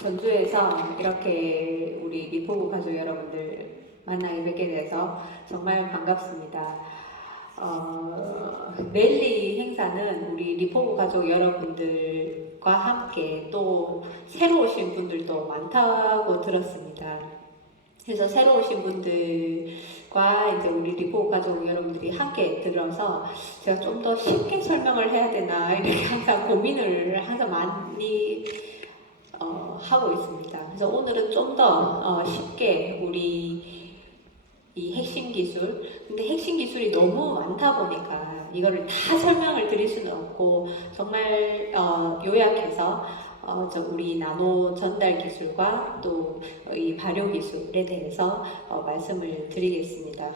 전주에서 이렇게 우리 리포브 가족 여러분들 만나게 뵙게 돼서 정말 반갑습니다. 어, 랠리 행사는 우리 리포브 가족 여러분들과 함께 또 새로 오신 분들도 많다고 들었습니다. 그래서 새로 오신 분들과 이제 우리 리포브 가족 여러분들이 함께 들어서 제가 좀 더 쉽게 설명을 해야 되나 이렇게 항상 고민을 항상 많이 어, 하고 있습니다. 그래서 오늘은 좀더 쉽게 우리 이 핵심 기술, 근데 핵심 기술이 너무 많다 보니까 이거를 다 설명을 드릴 수는 없고 정말 어, 요약해서 어, 저 우리 나노 전달 기술과 또 이 발효 기술에 대해서 어, 말씀을 드리겠습니다.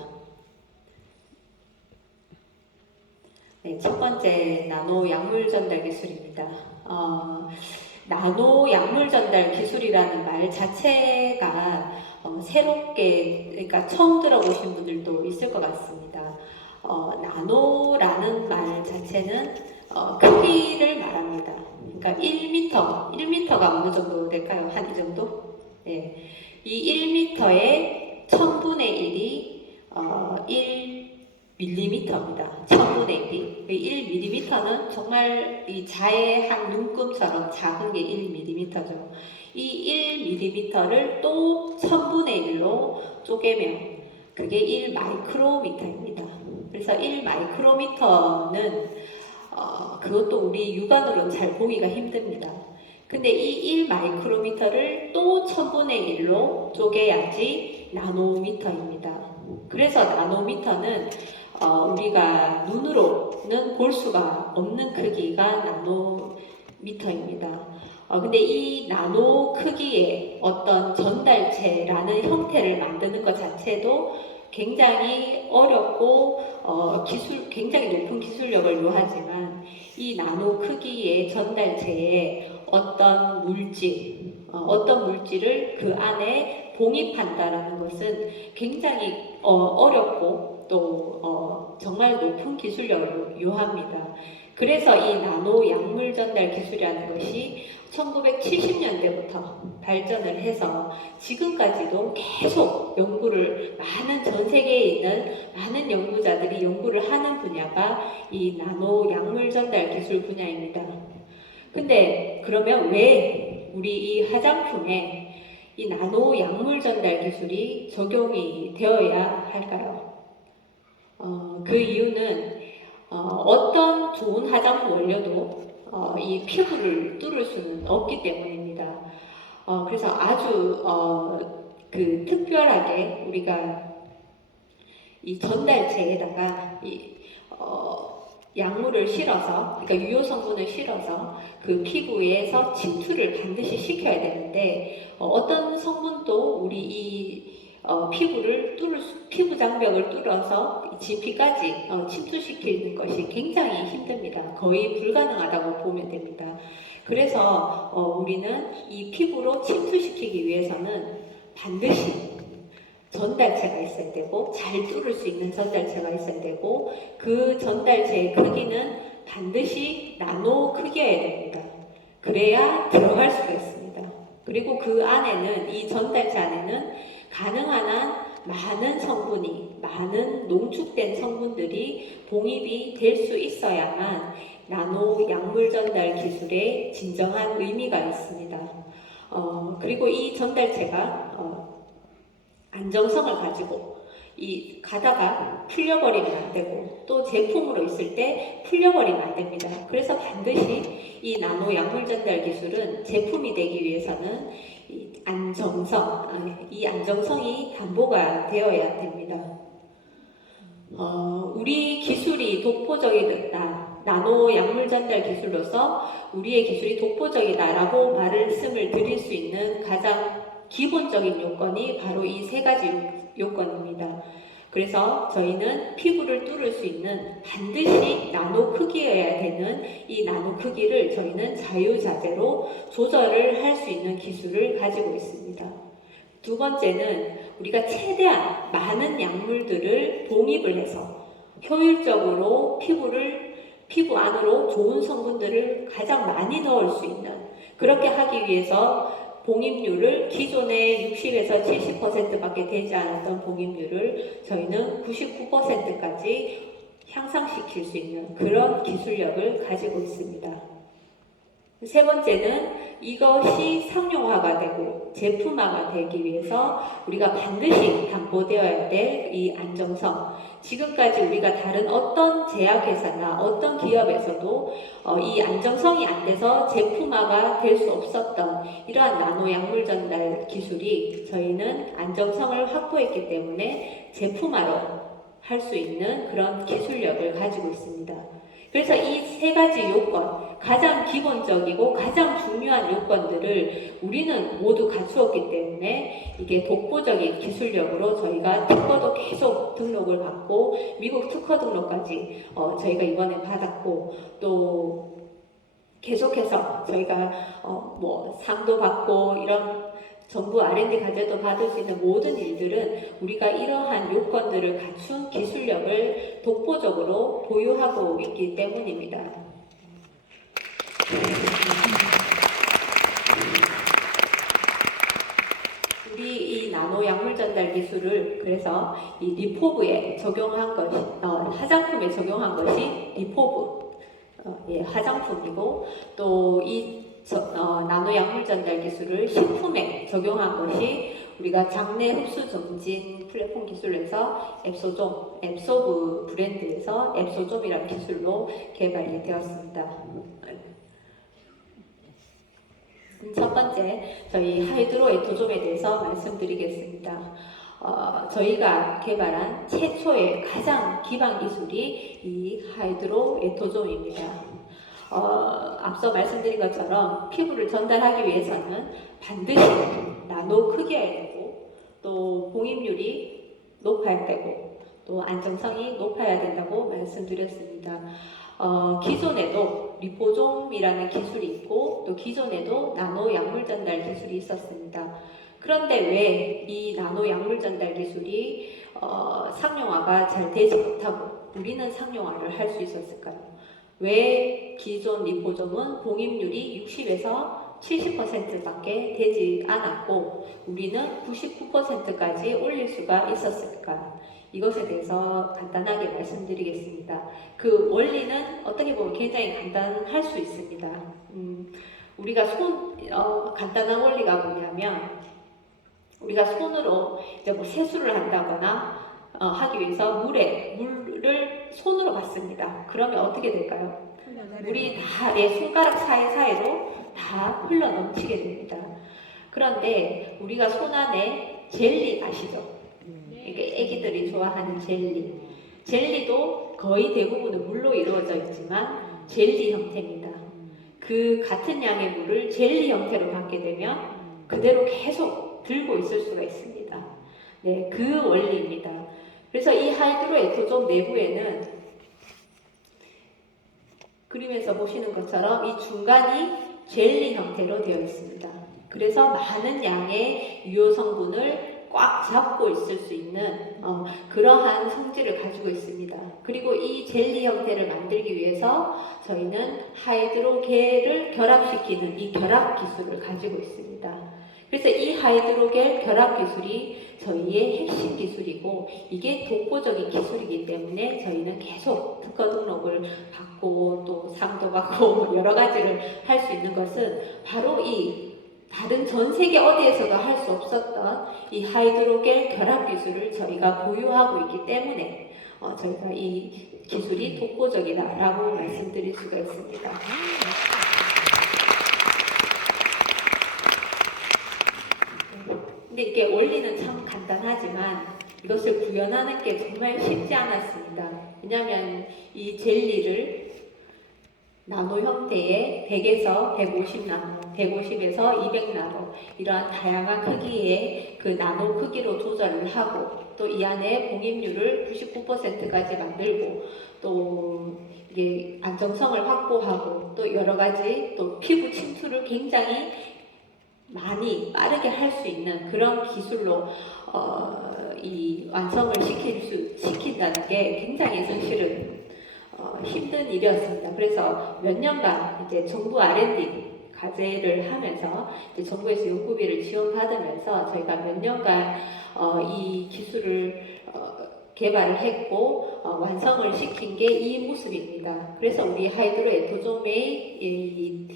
네, 첫 번째 나노 약물 전달 기술입니다. 어, 나노 약물 전달 기술이라는 말 자체가 어, 새롭게 그러니까 처음 들어보신 분들도 있을 것 같습니다. 어, 나노라는 말 자체는 어, 크기를 말합니다. 그러니까 1m, 1m가 어느 정도 될까요? 한 이 정도? 네. 이 1m의 1000분의 1이 어, 1mm입니다. 1000분의 1이. 1mm는 정말 이 자의 한 눈금처럼 작은 게 1mm죠. 이 1mm를 또 1000분의 1로 쪼개면 그게 1 마이크로미터입니다. 그래서 1 마이크로미터는 어, 그것도 우리 육안으로는 잘 보기가 힘듭니다. 근데 이 1 마이크로미터를 또 1000분의 1로 쪼개야지 나노미터입니다. 그래서 나노미터는 어, 우리가 눈으로는 볼 수가 없는 크기가 나노미터입니다. 어, 근데 이 나노 크기의 어떤 전달체라는 형태를 만드는 것 자체도 굉장히 어렵고 어, 기술 굉장히 높은 기술력을 요하지만 이 나노 크기의 전달체에 어떤 물질, 어, 떤 물질을 그 안에 봉입한다라는 것은 굉장히 어, 렵고 또 어, 정말 높은 기술력을 요합니다. 그래서 이 나노 약물 전달 기술이라는 것이 1970년대부터 발전을 해서 지금까지도 계속 연구를 많은 전 세계에 있는 많은 연구자들이 연구를 하는 분야가 이 나노 약물 전달 기술 분야입니다. 근데 그러면 왜 우리 이 화장품에 이 나노 약물 전달 기술이 적용이 되어야 할까요? 어, 그 이유는 어, 떤 좋은 화장품 원료도 어, 이 피부를 뚫을 수는 없기 때문입니다. 어, 그래서 아주 어, 그 특별하게 우리가 이 전달체에다가 이 어, 약물을 실어서, 그러니까 유효 성분을 실어서 그 피부에서 침투를 반드시 시켜야 되는데 어, 떤 성분도 우리 이 어, 피부를 뚫을 수, 피부 장벽을 뚫어서 진피까지 어, 침투시키는 것이 굉장히 힘듭니다. 거의 불가능하다고 보면 됩니다. 그래서 어, 우리는 이 피부로 침투시키기 위해서는 반드시 전달체가 있어야 되고 잘 뚫을 수 있는 전달체가 있어야 되고 그 전달체의 크기는 반드시 나노 크기여야 됩니다. 그래야 들어갈 수가 있습니다. 그리고 그 안에는 이 전달체 안에는 가능한 한 많은 성분이, 많은 농축된 성분들이 봉입이 될 수 있어야만 나노 약물 전달 기술의 진정한 의미가 있습니다. 어, 그리고 이 전달체가 어, 안정성을 가지고 이 가다가 풀려버리면 안 되고 또 제품으로 있을 때 풀려버리면 안 됩니다. 그래서 반드시 이 나노 약물 전달 기술은 제품이 되기 위해서는 이 안정성, 이 안정성이 담보가 되어야 됩니다. 어, 우리 기술이 독보적이다. 나노 약물 전달 기술로서 우리의 기술이 독보적이다라고 말씀을 드릴 수 있는 가장 기본적인 요건이 바로 이 세 가지 요건입니다. 그래서 저희는 피부를 뚫을 수 있는 반드시 나노 크기여야 되는 이 나노 크기를 저희는 자유자재로 조절을 할 수 있는 기술을 가지고 있습니다. 두 번째는 우리가 최대한 많은 약물들을 봉입을 해서 효율적으로 피부를 피부 안으로 좋은 성분들을 가장 많이 넣을 수 있는 그렇게 하기 위해서 봉입률을 기존의 60에서 70%밖에 되지 않았던 봉입률을 저희는 99%까지 향상시킬 수 있는 그런 기술력을 가지고 있습니다. 세 번째는 이것이 상용화가 되고 제품화가 되기 위해서 우리가 반드시 담보되어야 될 이 안정성. 지금까지 우리가 다른 어떤 제약회사나 어떤 기업에서도 어, 이 안정성이 안 돼서 제품화가 될 수 없었던 이러한 나노 약물 전달 기술이 저희는 안정성을 확보했기 때문에 제품화로 할 수 있는 그런 기술력을 가지고 있습니다. 그래서 이 세 가지 요건, 가장 기본적이고 가장 중요한 요건들을 우리는 모두 갖추었기 때문에 이게 독보적인 기술력으로 저희가 특허도 계속 등록을 받고 미국 특허 등록까지 어, 저희가 이번에 받았고 또 계속해서 저희가 어, 뭐 상도 받고 이런 정부 R&D 과제도 받을 수 있는 모든 일들은 우리가 이러한 요건들을 갖춘 기술력을 독보적으로 보유하고 있기 때문입니다. 우리 이 나노 약물 전달 기술을 그래서 이 리포브에 적용한 것이 어, 화장품에 적용한 것이 리포브 어, 예, 화장품이고 또이 어, 나노 약물 전달 기술을 식품에 적용한 것이 우리가 장내 흡수 정진 플랫폼 기술에서 앱소좀, 앱소브 브랜드에서 앱소좀이라는 기술로 개발이 되었습니다. 음, 첫 번째, 저희 하이드로 에토좀에 대해서 말씀드리겠습니다. 어, 저희가 개발한 최초의 가장 기반 기술이 이 하이드로 에토좀입니다. 어, 앞서 말씀드린 것처럼 피부를 전달하기 위해서는 반드시 나노 크기여야 되고 또 봉입률이 높아야 되고 또 안정성이 높아야 된다고 말씀드렸습니다. 어, 기존에도 리포좀이라는 기술이 있고 또 기존에도 나노 약물 전달 기술이 있었습니다. 그런데 왜 이 나노 약물 전달 기술이 어, 상용화가 잘 되지 못하고 우리는 상용화를 할 수 있었을까요? 왜 기존 리포점은 봉입률이 60에서 70%밖에 되지 않았고 우리는 99%까지 올릴 수가 있었을까? 이것에 대해서 간단하게 말씀드리겠습니다. 그 원리는 어떻게 보면 굉장히 간단할 수 있습니다. 음, 우리가 손 어, 간단한 원리가 뭐냐면 우리가 손으로 이제 뭐 세수를 한다거나 어, 하기 위해서 물에 물 을 손으로 받습니다. 그러면 어떻게 될까요? 물이 다 내 손가락 사이사이로 다 흘러 넘치게 됩니다. 그런데 우리가 손 안에 젤리 아시죠? 이게 애기들이 좋아하는 젤리. 젤리도 거의 대부분은 물로 이루어져 있지만 젤리 형태입니다. 그 같은 양의 물을 젤리 형태로 받게 되면 그대로 계속 들고 있을 수가 있습니다. 네, 그 원리입니다. 그래서 이 하이드로 에토존 내부에는 그림에서 보시는 것처럼 이 중간이 젤리 형태로 되어 있습니다. 그래서 많은 양의 유효 성분을 꽉 잡고 있을 수 있는 어, 그러한 성질을 가지고 있습니다. 그리고 이 젤리 형태를 만들기 위해서 저희는 하이드로겔을 결합시키는 이 결합 기술을 가지고 있습니다. 그래서 이 하이드로겔 결합 기술이 저희의 핵심 기술이고 이게 독보적인 기술이기 때문에 저희는 계속 특허 등록을 받고 또 상도 받고 여러 가지를 할 수 있는 것은 바로 이 다른 전 세계 어디에서도 할 수 없었던 이 하이드로겔 결합 기술을 저희가 보유하고 있기 때문에 어, 저희가 이 기술이 독보적이다라고 말씀드릴 수가 있습니다. 근데 이게 원리는 하지만 이것을 구현하는 게 정말 쉽지 않았습니다. 왜냐하면 이 젤리를 나노 형태의 100에서 150 나노, 150에서 200 나노 이러한 다양한 크기의 그 나노 크기로 조절을 하고 또 이 안에 봉입률을 99%까지 만들고 또 이게 안정성을 확보하고 또 여러 가지 또 피부 침투를 굉장히 많이 빠르게 할 수 있는 그런 기술로 어, 이 완성을 시킬 수 시킨다는 게 굉장히 사실은 어, 힘든 일이었습니다. 그래서 몇 년간 이제 정부 R&D 과제를 하면서 이제 정부에서 연구비를 지원받으면서 저희가 몇 년간 어, 이 기술을 어, 개발을 했고 어, 완성을 시킨 게 이 모습입니다. 그래서 우리 하이드로 이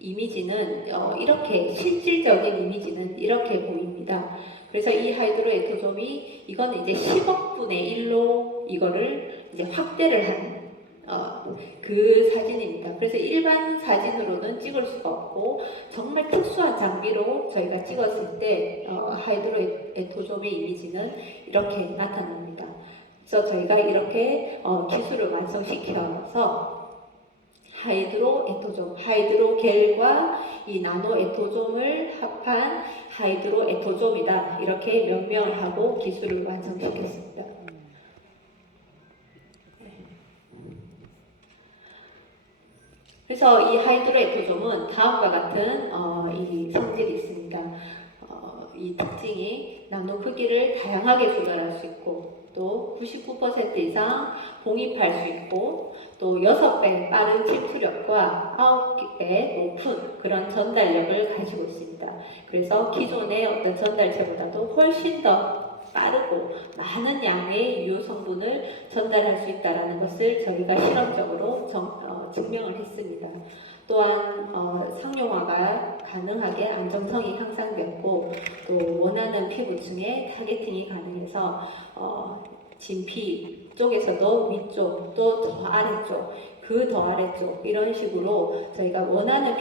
이미지는 어, 이렇게 실질적인 이미지는 이렇게 보입니다. 그래서 이 하이드로 에토좀이 이거는 이제 10억분의 1로 이거를 이제 확대를 한 어, 그 사진입니다. 그래서 일반 사진으로는 찍을 수가 없고 정말 특수한 장비로 저희가 찍었을 때 어, 하이드로 에- 에토좀의 이미지는 이렇게 나타납니다. 그래서 저희가 이렇게 어, 기술을 완성시켜서 하이드로 에토좀, 하이드로 겔과 이 나노 에토좀을 합한 하이드로 에토좀이다. 이렇게 명명을 하고 기술을 완성시켰습니다. 그래서 이 하이드로 에토좀은 다음과 같은 어, 이 성질이 있습니다. 어, 이 특징이 나노 크기를 다양하게 조절할 수 있고 또 99% 이상 봉입할 수 있고 또 6배 빠른 침투력과 9배 높은 그런 전달력을 가지고 있습니다. 그래서 기존의 어떤 전달체보다도 훨씬 더 빠르고 많은 양의 유효 성분을 전달할 수 있다는 것을 저희가 실험적으로 정- 어, 증명을 했습니다. 또한 어, 상용화가 가능하게 안정성이 향상됐고 또 원하는 피부층에 타겟팅이 가능해서 어, 진피 쪽에서도 위쪽 또 더 아래쪽 그 더 아래쪽 이런 식으로 저희가 원하는